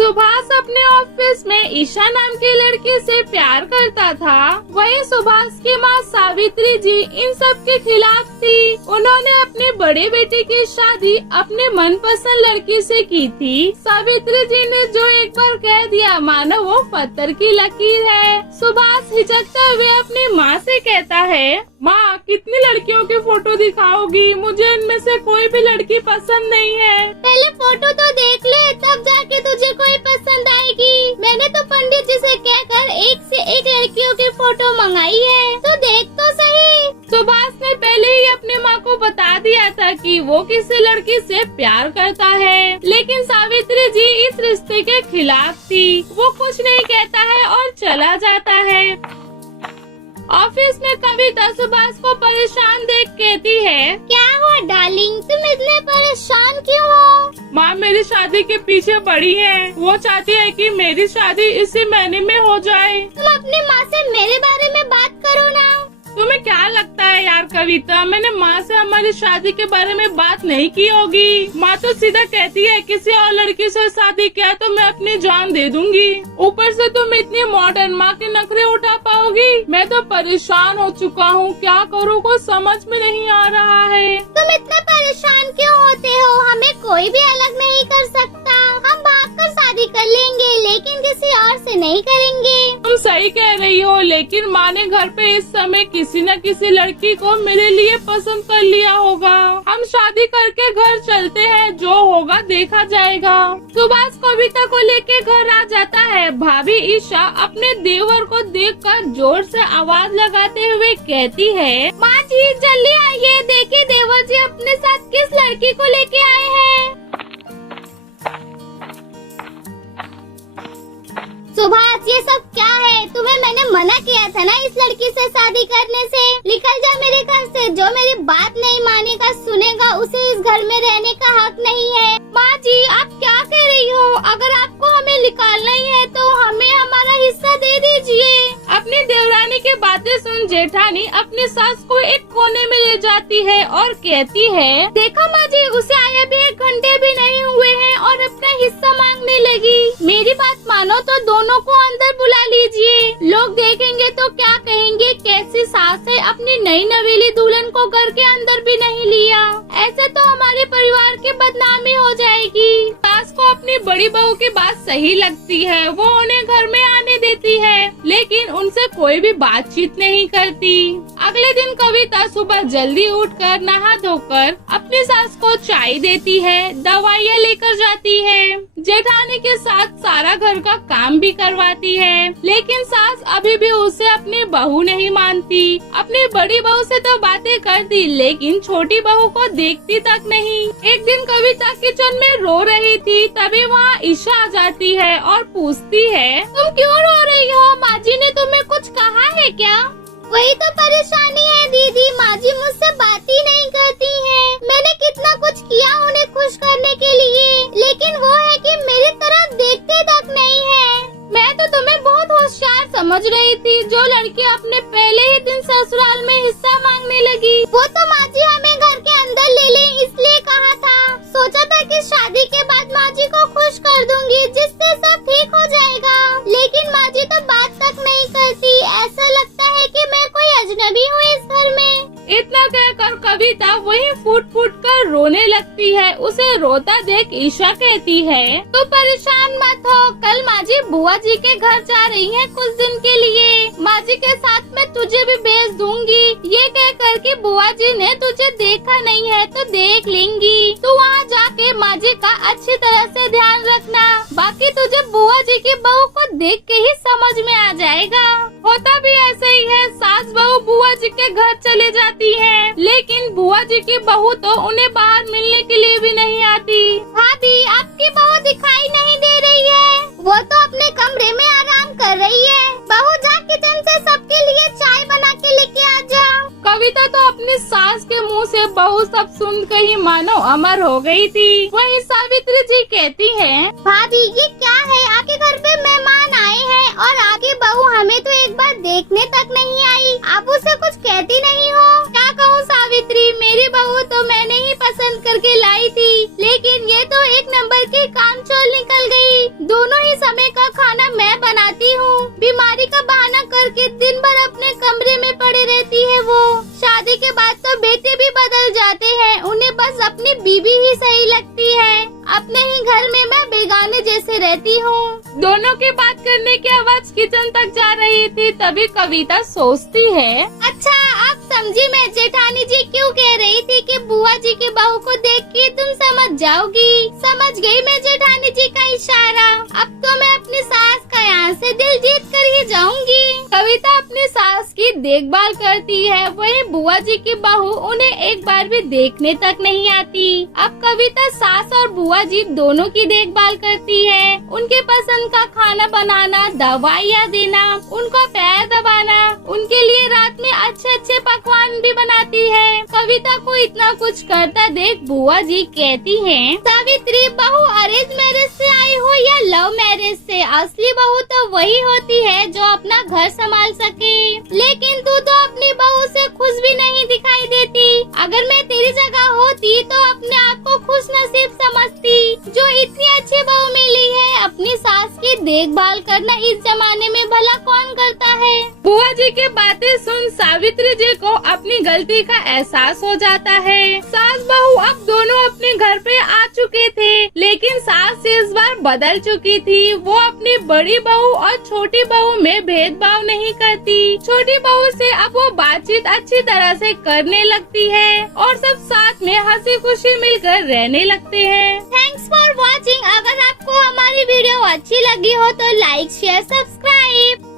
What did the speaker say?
सुभाष अपने ऑफिस में ईशा नाम की लड़की से प्यार करता था। वहीं सुभाष की माँ सावित्री जी इन सब के खिलाफ थी। उन्होंने अपने बड़े बेटे की शादी अपने मनपसंद लड़की से की थी। सावित्री जी ने जो एक बार कह दिया मानो वो पत्थर की लकीर है। सुभाष हिचकते हुए अपनी माँ से कहता है, माँ कितनी लड़कियों की फोटो दिखाओगी, मुझे इनमें से कोई भी लड़की पसंद नहीं है। पहले फोटो तो देख ले, तब जाके तुझे कोई पसंद आएगी। मैंने तो पंडित जी से कहकर एक से एक लड़कियों की फोटो मंगाई है, तो देख तो सही। सुभाष ने पहले ही अपनी माँ को बता दिया था कि वो किसी लड़की से प्यार करता है, लेकिन सावित्री जी इस रिश्ते के खिलाफ थी। वो कुछ नहीं कहता है और चला जाता है। ऑफिस में कविता सुभाष को परेशान देख कहती है, क्या हुआ डार्लिंग, तुम इतने परेशान क्यों हो? माँ मेरी शादी के पीछे पड़ी है। वो चाहती है कि मेरी शादी इसी महीने में हो जाए। तुम अपनी माँ से मेरे बारे में बात करो ना। तुम्हें क्या लगता है यार कविता, मैंने माँ से हमारी शादी के बारे में बात नहीं की होगी। माँ तो सीधा कहती है किसी और लड़की से शादी किया तो मैं अपनी जान दे दूंगी। ऊपर से तुम इतनी मॉडर्न, माँ के नखरे उठा पाओगी? मैं तो परेशान हो चुका हूँ, क्या करूँ कुछ समझ में नहीं आ रहा है। तुम इतना परेशान क्यों होते हो? हमें कोई भी अलग नहीं कर सकता। हम भागकर शादी कर लेंगे, लेकिन किसी और से नहीं करेंगे। तुम सही कह रही हो, लेकिन माँ ने घर पे इस समय किसी न किसी लड़की को मेरे लिए पसंद कर लिया होगा। हम शादी करके घर चलते हैं, जो होगा देखा जाएगा। सुभाष कविता को लेके घर आ जाता है। भाभी ईशा अपने देवर को देखकर जोर से आवाज लगाते हुए कहती है, माँ जी जल्दी आइए, देखिए देवर जी अपने साथ किस लड़की को लेके आए हैं। सुभाष ये सब क्या है? तुम्हें मैंने मना किया था ना इस लड़की से शादी करने से। निकल जा मेरे घर से। जो मेरी बात नहीं मानेगा, सुनेगा, उसे इस घर में रहने का हक नहीं है। माँ जी आप क्या कह रही हो? अगर आपको हमें निकालना ही है तो हमें हमारा हिस्सा दे दीजिए। अपनी देवरानी की बातें सुन जेठानी अपनी सास को एक कोने में ले जाती है और कहती है, देखो माँ जी उसे आए भी 1 घंटे भी नहीं हुए हैं और अपना हिस्सा मांगने लगी। मेरी बात मानो तो दोनों को अंदर बुला लीजिए। लोग देखेंगे तो क्या कहेंगे, कैसी सास है, अपनी नई नवेली दुल्हन को घर के अंदर भी नहीं लिया। ऐसे तो हमारे परिवार की बदनामी हो जाएगी। सास को अपनी बड़ी बहू की बात सही लगती है, वो उन्हें घर में आने देती है, लेकिन उनसे कोई भी बातचीत नहीं करती। अगले दिन कविता सुबह जल्दी उठकर नहा धोकर अपनी सास को चाय देती है, दवाइयाँ लेकर जाती है, जेठानी के साथ सारा घर का काम भी करवाती है, लेकिन सास अभी भी उसे अपनी बहू नहीं मानती। अपनी बड़ी बहू से तो बातें करती, लेकिन छोटी बहू को देखती तक नहीं। एक दिन कविता किचन में रो रही थी, तभी वहाँ ईशा आ जाती है और पूछती है, तुम क्यों रो रही हो? माँ जी ने तुम्हें कुछ कहा है क्या? वही तो परेशानी है दीदी, माँ जी मुझसे बात ही नहीं करती हैं। मैंने कितना कुछ किया उन्हें खुश करने के लिए, लेकिन वो है कि मेरी तरफ देखते तक नहीं है। मैं तो तुम्हें बहुत होशियार समझ रही थी। जो लड़की अपने पहले ही दिन ससुराल में हिस्सा मांगने लगी, वो तो माँ जी हमें घर के अंदर ले ले इसलिए कहा था। सोचा था कि शादी के बाद माँ जी को खुश कर दूंगी, जिससे सब ठीक हो जाएगा, लेकिन माँ जी तो बात तक नहीं करती। ऐसा लगता है कि मैं कोई अजनबी हूँ इस घर में। इतना कहकर कविता वहीं फूट फूट कर रोने लगती है। उसे रोता देख ईशा कहती है, तो परेशान मत हो, कल माँ जी बुआ जी के घर जा रही हैं कुछ दिन के लिए। माँ जी के साथ मैं तुझे भी भेज दूंगी। ये कह कर के बुआ जी ने तुझे देखा नहीं है तो देख लेंगी। तू वहाँ जाके माँ जी का अच्छी तरह से ध्यान रखना, बाकी तुझे बुआ जी की बहू को देख के ही समझ में आ जाएगा। होता भी ऐसे ही है, सास बहू बुआ जी के घर चले जाती है, लेकिन बुआ जी की बहू तो उन्हें बाहर मिलने के लिए भी नहीं आती। भाभी आपकी बहू दिखाई नहीं दे रही है, वो तो अपने कमरे में आराम कर रही है। बहू जा किचन से सबके लिए चाय बना के लेके आ जा। कविता तो अपनी सास के मुंह से बहू सब सुन कर ही मानो अमर हो गई थी। वहीं सावित्री जी कहती हैं, भाभी ये क्या है, आके घर पे मेहमान आए हैं और आगे बहू हमें तो एक बार देखने तक नहीं आई। आप उसे कुछ कहती नहीं हो? क्या कहूँ सावित्री, मेरी बहू तो मैंने ही पसंद करके लाई थी, लेकिन ये तो 1 नंबर की ही काम चोर निकल गई। दोनों ही समय का खाना मैं बनाती हूँ। बीमारी का बहाना करके दिन भर अपने कमरे में पड़ी रहती है वो। शादी के बाद तो बेटे भी बदल जाते हैं, उन्हें बस अपनी बीवी ही सही लगती है। अपने ही घर में मैं बेगाने जैसे रहती हूँ। दोनों की बात करने की आवाज किचन तक जा रही थी, तभी कविता सोचती है, अच्छा आप समझी मैं जेठानी जी क्यों कह रही थी कि बुआ जी की बहू को देख के तुम समझ जाओगी। समझ गई मैं जेठानी जी का इशारा। अब तो मैं अपनी सास का यहाँ से दिल जीत कर ही जाऊंगी। कविता अपनी सास की देखभाल करती है, वहीं बुआ जी की बहू उन्हें एक बार भी देखने तक नहीं आती। अब कविता सास और बुआ जी दोनों की देखभाल करती है। उनके पसंद का खाना बनाना, दवाइयाँ देना, उनका पैर दबाना, उनके लिए रात में अच्छे अच्छे पकवान भी बनाती है। कविता को इतना कुछ करता देख बुआ जी कहती हैं, सावित्री बहू अरेंज मैरिज से आई हो या लव मैरिज से, असली बहू तो वही होती है जो अपना घर संभाल सके। लेकिन तू तो अपनी बहू से खुश भी नहीं दिखाई देती। अगर मैं तेरी जगह होती तो अपने आप को खुश नसीब समझती जो इतनी अच्छी बहू मिली है। अपनी सास की देखभाल करना इस जमाने में भला कौन करता है। बुआ जी की बातें सुन सावित्री जी को अपनी गलती का एहसास हो जाता है। सास बहू अब दोनों अपने घर पे आ चुके थे, लेकिन सास इस बार बदल चुकी थी। वो अपनी बड़ी बहू और छोटी बहू में भेदभाव नहीं करती। छोटी बहू से अब वो बातचीत अच्छी तरह से करने लगती है और सब साथ में हंसी खुशी मिलकर रहने लगते हैं। Thanks for watching. अगर आपको हमारी वीडियो अच्छी लगी हो तो लाइक शेयर सब्सक्राइब।